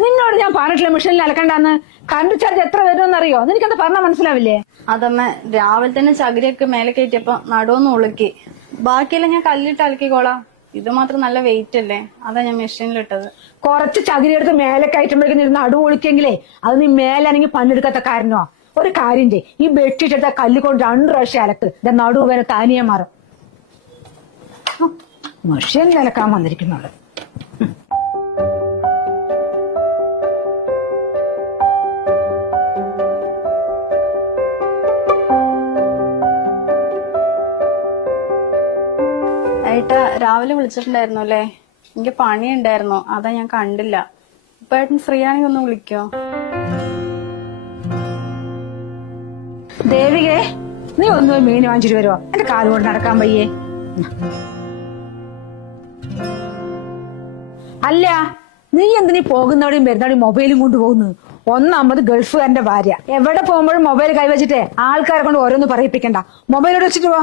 നിന്നോട് ഞാൻ പറഞ്ഞിട്ടില്ല മെഷീനിൽ അലക്കണ്ടെന്ന്. കറണ്ട് ചാർജ് എത്ര വരുമെന്ന് അറിയോ? നിനക്കെന്താ പറഞ്ഞാൽ മനസ്സിലാവില്ലേ? അതമ്മ രാവിലെ തന്നെ ചകിരിയൊക്കെ മേലെ കയറ്റിയപ്പോ നടുവൊന്ന് ഉളുക്കി. ബാക്കിയെല്ലാം ഞാൻ കല്ലിട്ട് അലക്കിക്കോളാം. ഇത് മാത്രം നല്ല വെയിറ്റ് അല്ലേ, അതാ ഞാൻ മെഷീനിലിട്ടത്. കുറച്ച് ചകിരി എടുത്ത് മേലെ കയറ്റുമ്പോഴേക്കും ഇരുന്ന് അടു ഒളിക്കെങ്കിലേ അത് നീ മേലാണെങ്കിൽ പണിയെടുക്കാത്ത കാരണോ? ഒരു കാര്യം ചെയ്യ്, ഈ ബെഡ്ഷീറ്റ് എടുത്ത കല്ല് കൊണ്ട് 2 പ്രാവശ്യം അലക്ക്. ഇതാ നടുവേന താനിയെ മാറും. മെഷീനിൽ അലക്കാൻ വന്നിരിക്കുന്നുള്ളു. ഏട്ടാ രാവിലെ വിളിച്ചിട്ടുണ്ടായിരുന്നു അല്ലേ? എനിക്ക് പണിയുണ്ടായിരുന്നു, അതാ ഞാൻ കണ്ടില്ല. ഇപ്പൊ ഏട്ടൻ ഫ്രീ ആണെങ്കിൽ ഒന്ന് വിളിക്കോ? ദേവികേ, നീ ഒന്ന് മീൻ വാങ്ങിച്ചിട്ട് വരുമോ? എന്റെ കാല് കൊണ്ട് നടക്കാൻ വയ്യേ. അല്ല, നീ എന്തിനീ പോകുന്നവിടെയും വരുന്നവിടെയും മൊബൈലും കൊണ്ടുപോകുന്നു? ഒന്നാമത് ഗൾഫുകാരന്റെ ഭാര്യ, എവിടെ പോകുമ്പോഴും മൊബൈൽ കൈവച്ചിട്ടേ ആൾക്കാരെ കൊണ്ട് ഓരോന്ന് പറയിപ്പിക്കണ്ട. മൊബൈലോട് വെച്ചിട്ട് പോ.